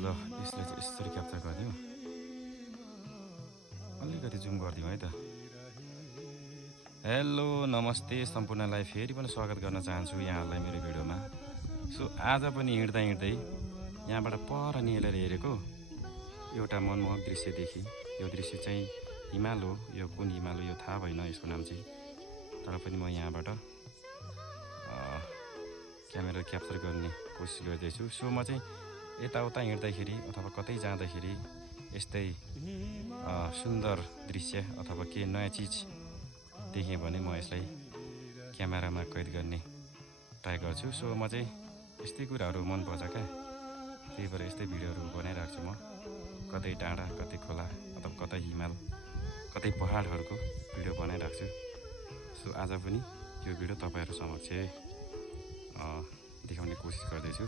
ल यसलाई चाहिँ यसरी क्याप्चर गरिदिउँ अलिकति जुम गरिदिउँ है त हेलो नमस्ते सम्पूर्णलाई फेरि पनि स्वागत गर्न चाहन्छु यहाँहरूलाई मेरो भिडियोमा सो आज पनि हिँड्दा हिँड्दै यहाँबाट पर निहेलेर हेरेको एउटा मनमोहक दृश्य देखेँ यो दृश्य चाहिँ हिमाल हो यो कुन हिमाल हो यो थाहा भएन यसको नाम चाहिँ तर पनि म यहाँबाट क्यामेरा क्याप्चर गर्ने कोसिस गर्दैछु सो म चाहिँ यताउता हिँड्दाखेरि अथवा कतै जाँदाखेरि यस्तै सुन्दर दृश्य अथवा के नयाँ चिज देखेँ भने म यसलाई क्यामेरामा कैद गर्ने ट्राई गर्छु सो म चाहिँ यस्तै कुराहरू मनपर्छ क्या त्यही भएर यस्तै भिडियोहरू बनाइरहेको छु म कतै डाँडा कतै खोला अथवा कतै हिमाल कतै पहाडहरूको भिडियो बनाइरहेको छु सो आज पनि यो भिडियो तपाईँहरू समक्ष देखाउने कोसिस गर्दैछु